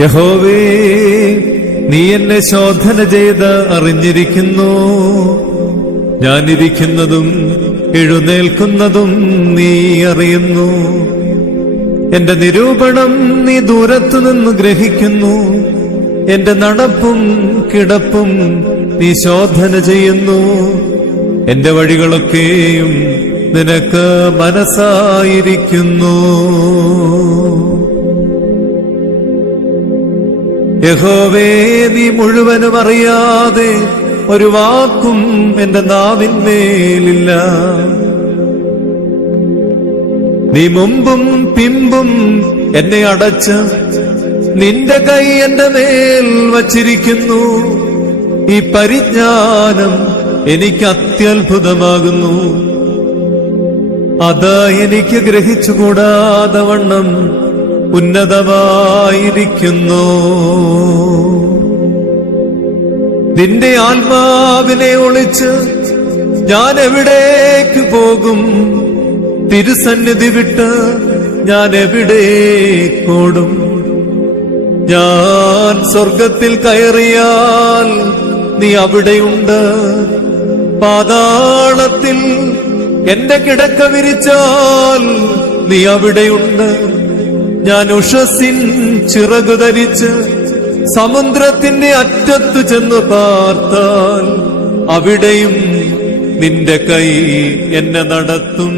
യഹോവേ നീ എന്നെ ശോധന ചെയ്ത് അറിഞ്ഞിരിക്കുന്നു. ഞാനിരിക്കുന്നതും എഴുന്നേൽക്കുന്നതും നീ അറിയുന്നു. എന്റെ നിരൂപണം നീ ദൂരത്തു നിന്ന് ഗ്രഹിക്കുന്നു. എന്റെ നടപ്പും കിടപ്പും നീ ശോധന ചെയ്യുന്നു. എന്റെ വഴികളൊക്കെയും നിനക്ക് മനസ്സായിരിക്കുന്നു. യഹോവേ നീ മുഴുവനും അറിയാതെ ഒരു വാക്കും എന്റെ നാവിന്മേലില്ല. നീ മുമ്പും പിമ്പും എന്നെ അടച്ച് നിന്റെ കൈ എന്റെ മേൽ വച്ചിരിക്കുന്നു. ഈ പരിജ്ഞാനം എനിക്ക് അത്യത്ഭുതമാകുന്നു. അത് എനിക്ക് ഗ്രഹിച്ചുകൂടാതെ വണ്ണം ഉന്നതമായിരിക്കുന്നു. നിന്റെ ആത്മാവിനെ ഒളിച്ച് ഞാൻ എവിടേക്ക് പോകും? തിരുസന്നിധി വിട്ട് ഞാൻ എവിടേക്കോടും ഞാൻ സ്വർഗത്തിൽ കയറിയാൽ നീ അവിടെയുണ്ട്. പാതാളത്തിൽ എന്റെ കിടക്ക വിരിച്ചാൽ നീ അവിടെയുണ്ട്. ഞാൻ ഉഷസിൻ ചിറകു ധരിച്ച് സമുദ്രത്തിന്റെ അറ്റത്തു ചെന്ന് പാർത്താൽ അവിടെയും നിന്റെ കൈ എന്നെ നടത്തും.